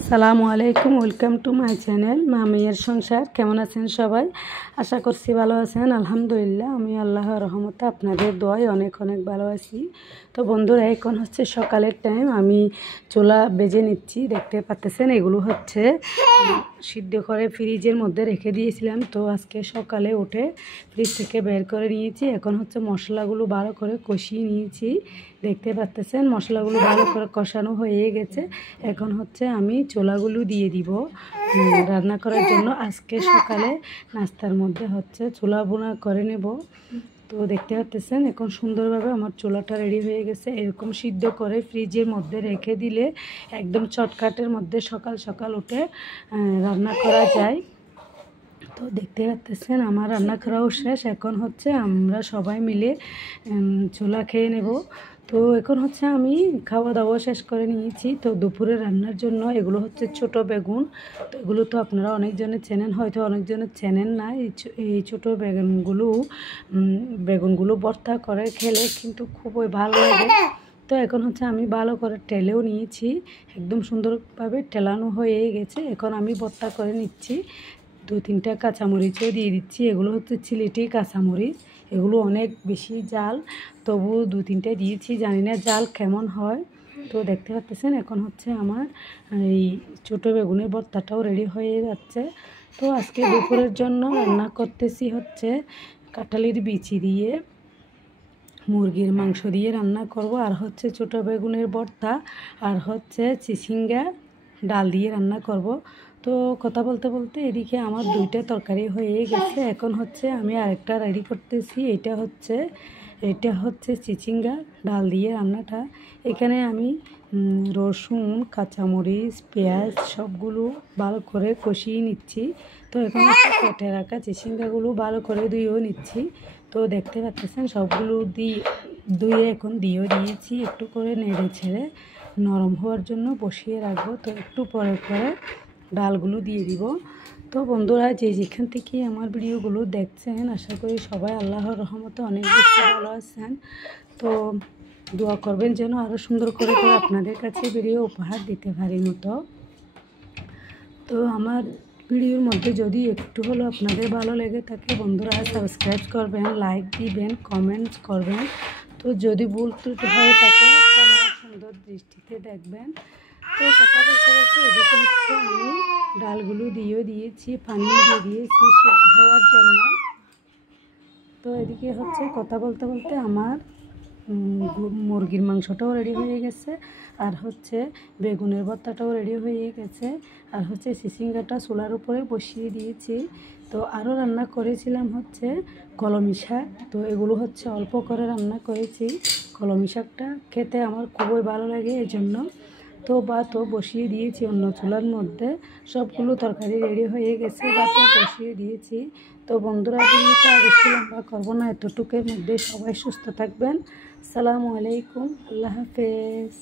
আসসালামু আলাইকুম, welcome to my channel মামিয়ার সংসার। কেমন আছেন সবাই? আশা করছি ভালো আছেন। আলহামদুলিল্লাহ, আমি আল্লাহর রহমতে আপনাদের দোয়ায় অনেক অনেক ভালো আছি। তো বন্ধুরা, এখন হচ্ছে সকালের টাইম। আমি চুলা বেজে নিচ্ছি, দেখতে পাচ্ছেন। এগুলো হচ্ছে সিদ্ধ করে ফ্রিজের মধ্যে রেখে দিয়েছিলাম। তো আজকে সকালে উঠে ফ্রিজ থেকে বের করে নিয়েছি। এখন হচ্ছে মশলাগুলো ভালো করে কষিয়ে নিয়েছি, দেখতে পাচ্ছেন। মশলাগুলো ভালো করে কষানো হয়ে গেছে। এখন হচ্ছে আমি ছোলাগুলো দিয়ে দিব রান্না করার জন্য। আজকে সকালে নাস্তার মধ্যে হচ্ছে ছোলা বোনা করে নেব। তো দেখতে পাচ্ছেন, এখন সুন্দরভাবে আমার ছোলাটা রেডি হয়ে গেছে। এরকম সিদ্ধ করে ফ্রিজের মধ্যে রেখে দিলে একদম চটকাটের মধ্যে সকাল সকাল উঠে রান্না করা যায়। তো দেখতে পাচ্ছেন, আমার রান্না করাও শেষ। এখন হচ্ছে আমরা সবাই মিলে ছোলা খেয়ে নেব। তো এখন হচ্ছে আমি খাওয়া দাওয়া শেষ করে নিয়েছি। তো দুপুরে রান্নার জন্য এগুলো হচ্ছে ছোট বেগুন। তো এগুলো তো আপনারা অনেকজনে চেনেন, হয়তো অনেকজনে চেনেন না। এই ছোটো বেগুনগুলো ভর্তা করে খেলে কিন্তু খুবই ভালো লাগে। তো এখন হচ্ছে আমি ভালো করে টেলেও নিয়েছি, একদম সুন্দরভাবে টেলানো হয়ে গেছে। এখন আমি ভর্তা করে নিচ্ছি। 2-3টা কাঁচামরিচও দিয়ে দিচ্ছি। এগুলো হচ্ছে সিলেটি কাঁচামরিচ, এগুলো অনেক বেশি জাল, তবু 2-3টা দিয়েছি, জানি না জাল কেমন হয়। তো দেখতে পাচ্ছেন, এখন হচ্ছে আমার এই ছোটো বেগুনের ভর্তাটাও রেডি হয়ে যাচ্ছে। তো আজকে দুপুরের জন্য রান্না করতেছি হচ্ছে কাঁঠালের বিচি দিয়ে মুরগির মাংস দিয়ে রান্না করব, আর হচ্ছে ছোটো বেগুনের ভর্তা, আর হচ্ছে চিচিঙ্গা ডাল দিয়ে রান্না করব। তো কথা বলতে বলতে এদিকে আমার 2টা তরকারি হয়ে গেছে। এখন হচ্ছে আমি আরেকটা রেডি করতেছি। এটা হচ্ছে চিচিঙ্গা ডাল দিয়ে রান্নাটা। এখানে আমি রসুন, কাঁচামরিচ, পেঁয়াজ সবগুলো ভালো করে কষিয়ে নিচ্ছি। তো এখন কেটে রাখা চিচিঙ্গাগুলো ভালো করে ধুয়েও নিচ্ছি। তো দেখতে পাচ্ছেন, সবগুলো ধুয়ে এখন দিয়েছি। একটু করে নেড়ে ছেড়ে নরম হওয়ার জন্য বসিয়ে রাখবো। তো একটু পরে পরে ডালগুলো দিয়ে দিব। তো বন্ধুরা, যেখান থেকে আমার ভিডিওগুলো দেখছেন, আশা করি সবাই আল্লাহর রহমতে অনেক বেশি ভালো আছেন। তো দোয়া করবেন যেন আরও সুন্দর করে আপনাদের কাছে ভিডিও উপহার দিতে পারি মতো। তো আমার ভিডিওর মধ্যে যদি একটু হলেও আপনাদের ভালো লেগে থাকে, বন্ধুরা সাবস্ক্রাইব করবেন, লাইক দিবেন, কমেন্টস করবেন। তো যদি ভুল ত্রুটি হয়ে থাকে সুন্দর দৃষ্টিতে দেখবেন। তো কথা বলতে বলতে এদিকে হচ্ছে আমি ডালগুলো দিয়েছি, পানি দিয়ে দিয়েছি সিদ্ধ হওয়ার জন্য। তো এদিকে হচ্ছে কথা বলতে বলতে আমার মুরগির মাংসটাও রেডি হয়ে গেছে, আর হচ্ছে বেগুনের ভর্তাটাও রেডি হয়ে গেছে, আর হচ্ছে চিচিঙ্গাটা চুলার উপরে বসিয়ে দিয়েছি। তো আরও রান্না করেছিলাম হচ্ছে কলমি শাক। তো এগুলো হচ্ছে অল্প করে রান্না করেছি। কলমি শাকটা খেতে আমার খুবই ভালো লাগে, এই জন্য তো ভাতও বসিয়ে দিয়েছি অন্য চুলার মধ্যে। সবগুলো তরকারি রেডি হয়ে গেছে, ভাতও বসিয়ে দিয়েছি। তো বন্ধুরা, ভিডিওটা বেশি লম্বা করবো না, এতটুকুর মধ্যে সবাই সুস্থ থাকবেন। আসসালামু আলাইকুম, আল্লাহ হাফেজ।